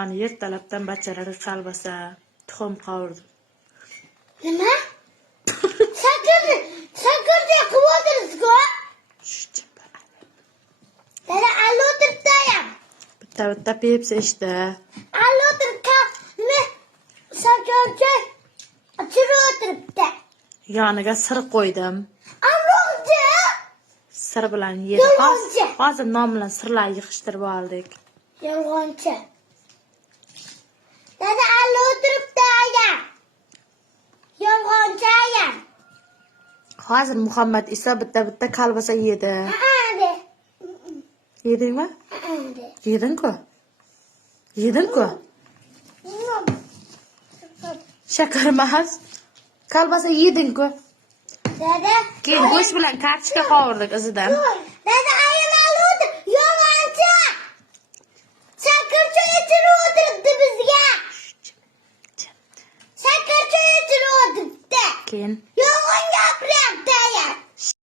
mana ertalabdan bachchalarga kolbasa, tuxum qovurdim. Nima? Shakarda qilib Dada allo o'tiribdayam. Bitta Pepsi ichdi. Allo o'tiribdi. Nima? Shakarda ichib o'tiribdi. Yoniga sir qo'ydim. Alloga. Sir bilan yedi. Hozir nom bilan sirlar yig'ishtirib oldik. Yolg'onchi. Dada allo o'tiribdayam. Yolg'onchi ayam. Hozir Muhammad Iso bitta kolbasa yedi. Yedingmi? Yeding-ku. Yeding-ku. Shakar emas. Kolbasa yeding-ku. Dada. Keyin go'sht bilan kartoshka qovurdik izidan. Dada ayam aludi. Yolg'onchi. Shakarcha ichirib o'tiribdi bizga. Shakarcha ichirib o'tiribdi. Keyin